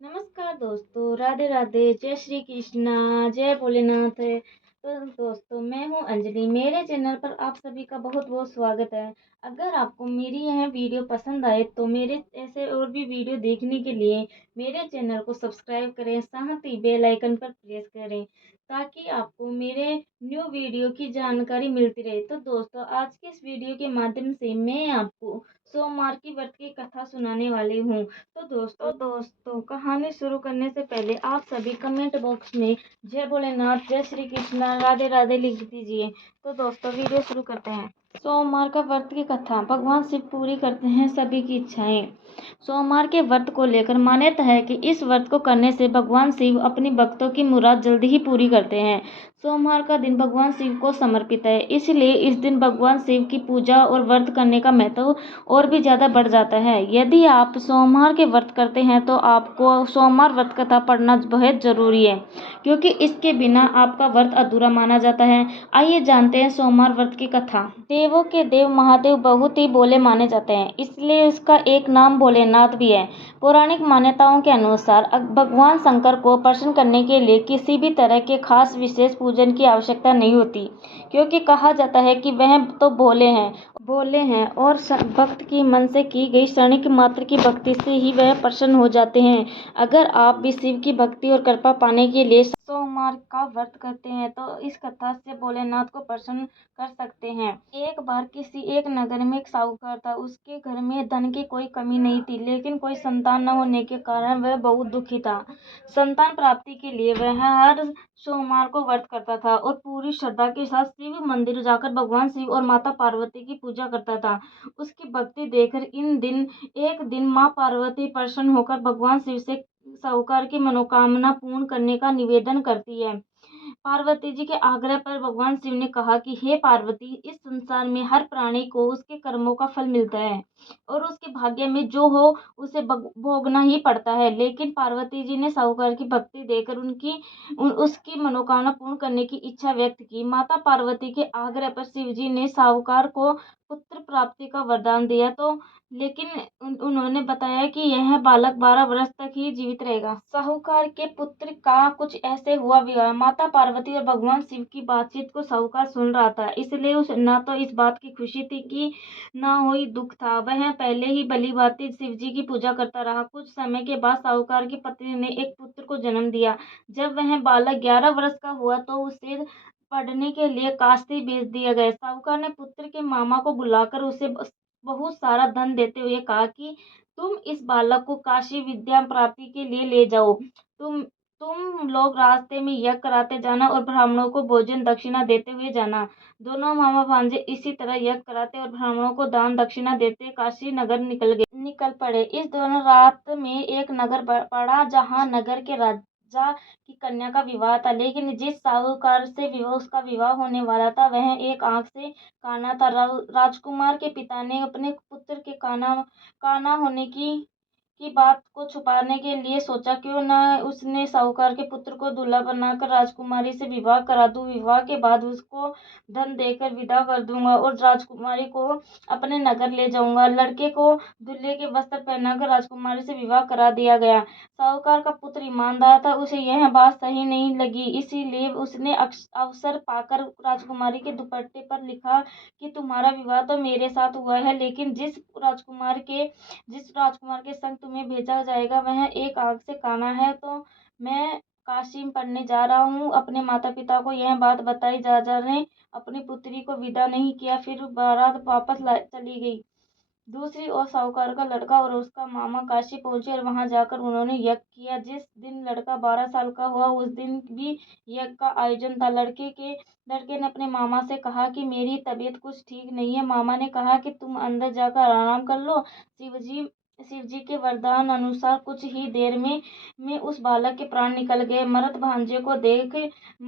नमस्कार दोस्तों, राधे राधे, जय श्री कृष्णा, जय भोलेनाथ। तो दोस्तों, मैं हूँ अंजलि। मेरे चैनल पर आप सभी का बहुत बहुत स्वागत है। अगर आपको मेरी यह वीडियो पसंद आए तो मेरे ऐसे और भी वीडियो देखने के लिए मेरे चैनल को सब्सक्राइब करें, साथ ही बेल आइकन पर प्रेस करें ताकि आपको मेरे न्यू वीडियो की जानकारी मिलती रहे। तो दोस्तों, आज के इस वीडियो के माध्यम से मैं आपको सोमवार की व्रत की कथा सुनाने वाली हूँ। तो दोस्तों, कहानी शुरू करने से पहले आप सभी कमेंट बॉक्स में जय भोलेनाथ, जय श्री कृष्णा, राधे राधे लिख दीजिए। तो दोस्तों, वीडियो शुरू करते हैं। सोमवार का व्रत की कथा। भगवान शिव पूरी करते हैं सभी की इच्छाएं। सोमवार के व्रत को लेकर मान्यता है कि इस व्रत को करने से भगवान शिव अपनी भक्तों की मुराद जल्दी ही पूरी करते हैं। सोमवार का दिन भगवान शिव को समर्पित है, इसलिए इस दिन भगवान शिव की पूजा और व्रत करने का महत्व और भी ज़्यादा बढ़ जाता है। यदि आप सोमवार के व्रत करते हैं तो आपको सोमवार व्रत कथा पढ़ना बेहद जरूरी है, क्योंकि इसके बिना आपका व्रत अधूरा माना जाता है। आइए जानते हैं सोमवार व्रत की कथा। देवों के देव महादेव बहुत ही भोले माने जाते हैं, इसलिए इसका एक नाम भोलेनाथ भी है। पौराणिक मान्यताओं के अनुसार भगवान शंकर को प्रसन्न करने के लिए किसी भी तरह के खास विशेष पूजन की आवश्यकता नहीं होती, क्योंकि कहा जाता है कि वह तो भोले हैं और भक्त की मन से की गई क्षणिक मात्र की भक्ति से ही वह प्रसन्न हो जाते हैं। अगर आप भी शिव की भक्ति और कृपा पाने के लिए सोमवार का व्रत करते हैं तो इस कथा से भोलेनाथ को प्रसन्न कर सकते हैं। एक बार किसी एक नगर में एक साहूकार था। उसके घर में धन की कोई कमी नहीं थी, लेकिन कोई संतान न होने के कारण वह बहुत दुखी था। संतान प्राप्ति के लिए वह हर सोमवार को व्रत करता था और पूरी श्रद्धा के साथ शिव मंदिर जाकर भगवान शिव और माता पार्वती की पूजा करता था। उसकी भक्ति देखकर एक दिन माँ पार्वती प्रसन्न होकर भगवान शिव से साहूकार की मनोकामना पूर्ण करने का निवेदन करती है। पार्वती जी के आग्रह पर भगवान शिव ने कहा कि हे पार्वती, इस संसार में हर प्राणी को उसके कर्मों का फल मिलता है और उसके भाग्य में जो हो उसे भोगना ही पड़ता है। लेकिन पार्वती जी ने साहूकार की भक्ति देकर उसकी मनोकामना पूर्ण करने की इच्छा व्यक्त की। माता पार्वती के आग्रह पर शिव जी ने साहूकार को पुत्र प्राप्ति का वरदान दिया, तो लेकिन उन्होंने बताया कि यह बालक 12 वर्ष तक ही जीवित रहेगा। साहूकार के पुत्र का कुछ ऐसे हुआ विवाह। माता पार्वती और भगवान शिव की बातचीत को साहूकार सुन रहा था, इसलिए उस न तो इस बात की खुशी थी कि न ही दुख था। वह पहले ही भली भांति शिव जी की पूजा करता रहा। कुछ समय के बाद साहूकार की पत्नी ने एक पुत्र को जन्म दिया। जब वह बालक 11 वर्ष का हुआ तो उसे पढ़ने के लिए काशी भेज दिया गया। साहूकार ने पुत्र के मामा को बुलाकर उसे बहुत सारा धन देते हुए कहा कि तुम इस बालक को काशी विद्या प्राप्ति के लिए ले जाओ। तुम लोग रास्ते में यज्ञ कराते जाना और ब्राह्मणों को भोजन दक्षिणा देते हुए जाना। दोनों मामा भांजे इसी तरह यज्ञ कराते और ब्राह्मणों को दान दक्षिणा देते काशी नगर निकल पड़े। इस दौरान रात में एक नगर पड़ा जहाँ नगर के राजा की कन्या का विवाह था, लेकिन जिस साहूकार से उसका विवाह होने वाला था वह एक आंख से काना था। राजकुमार के पिता ने अपने पुत्र के काना होने की बात को छुपाने के लिए सोचा, क्यों न उसने साहूकार के पुत्र को दूल्हा बनाकर राजकुमारी से विवाह करा दूं। विवाह के बाद उसको धन देकर विदा कर दूंगा और राजकुमारी को अपने नगर ले जाऊंगा। लड़के को दूल्हे के वस्त्र पहनाकर राजकुमारी से विवाह करा दिया गया। साहूकार का पुत्र ईमानदार था, उसे यह बात सही नहीं लगी, इसीलिए उसने अवसर पाकर राजकुमारी के दुपट्टे पर लिखा कि तुम्हारा विवाह तो मेरे साथ हुआ है, लेकिन जिस राजकुमार के संग तुम्हें भेजा जाएगा वह एक आंख से काना है। तो मैं काशी पढ़ने जा रहा हूँ। अपने माता पिता को यह बात बताई। राजा ने अपनी पुत्री को विदा नहीं किया, फिर बारात वापस चली गई। दूसरी ओर साहूकार का लड़का और उसका मामा काशी पहुंचे और वहां जाकर उन्होंने यज्ञ किया। जिस दिन लड़का 12 साल का हुआ उस दिन भी यज्ञ का आयोजन था। लड़के ने अपने मामा से कहा कि मेरी तबीयत कुछ ठीक नहीं है। मामा ने कहा कि तुम अंदर जाकर आराम कर लो। शिवजी के वरदान अनुसार कुछ ही देर में उस बालक के प्राण निकल गए। मृत भांजे को देख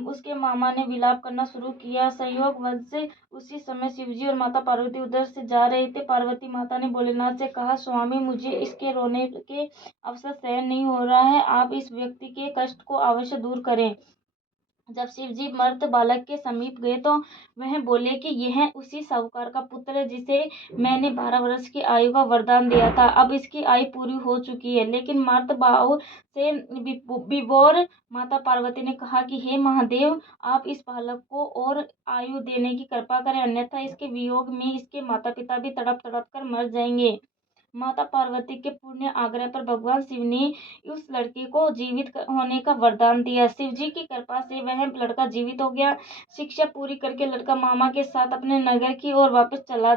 उसके मामा ने विलाप करना शुरू किया। संयोगवश उसी समय शिवजी और माता पार्वती उधर से जा रहे थे। पार्वती माता ने भोलेनाथ से कहा, स्वामी, मुझे इसके रोने के अवसर सहन नहीं हो रहा है, आप इस व्यक्ति के कष्ट को अवश्य दूर करें। जब शिवजी मर्द बालक के समीप गए तो वह बोले कि यह उसी साहूकार का पुत्र है जिसे मैंने 12 वर्ष की आयु का वरदान दिया था। अब इसकी आयु पूरी हो चुकी है। लेकिन मर्द भाव से विभोर माता पार्वती ने कहा कि हे महादेव, आप इस बालक को और आयु देने की कृपा करें, अन्यथा इसके वियोग में इसके माता पिता भी तड़प तड़प कर मर जाएंगे। माता पार्वती के पुण्य आग्रह पर भगवान शिव ने उस लड़के को जीवित होने का वरदान दिया। शिव जी की कृपा से वह लड़का जीवित हो गया। शिक्षा पूरी करके लड़का मामा के साथ अपने नगर की ओर वापस चल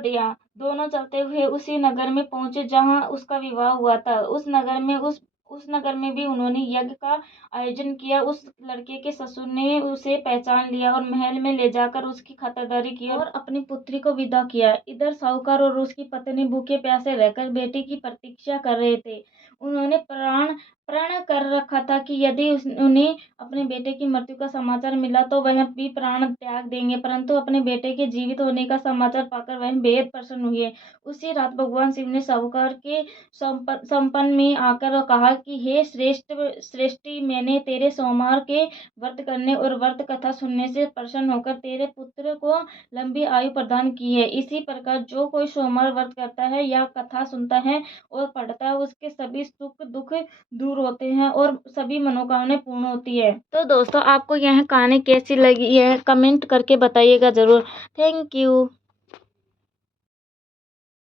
दिया। दोनों चलते हुए उसी नगर में पहुंचे जहां उसका विवाह हुआ था। उस नगर में भी उन्होंने यज्ञ का आयोजन किया। उस लड़के के ससुर ने उसे पहचान लिया और महल में ले जाकर उसकी खातिरदारी की और अपनी पुत्री को विदा किया। इधर साहूकार और उसकी पत्नी भूखे प्यासे रहकर बेटी की प्रतीक्षा कर रहे थे। उन्होंने प्रण कर रखा था कि यदि उन्हें अपने बेटे की मृत्यु का समाचार मिला तो वह भी प्राण त्याग देंगे, परंतु अपने बेटे के जीवित होने का समाचार पाकर वह बेहद प्रसन्न हुए। उसी रात भगवान शिव ने साहूकार के संपन्न में आकर कहा कि हे श्रेष्ठी, मैंने तेरे सोमवार के व्रत करने और व्रत कथा सुनने से प्रसन्न होकर तेरे पुत्र को लंबी आयु प्रदान की है। इसी प्रकार जो कोई सोमवार व्रत करता है या कथा सुनता है और पढ़ता है, उसके सभी सुख दुख दूर होते हैं और सभी मनोकामनाएं पूर्ण होती है। तो दोस्तों, आपको यह कहानी कैसी लगी है कमेंट करके बताइएगा जरूर। Thank you.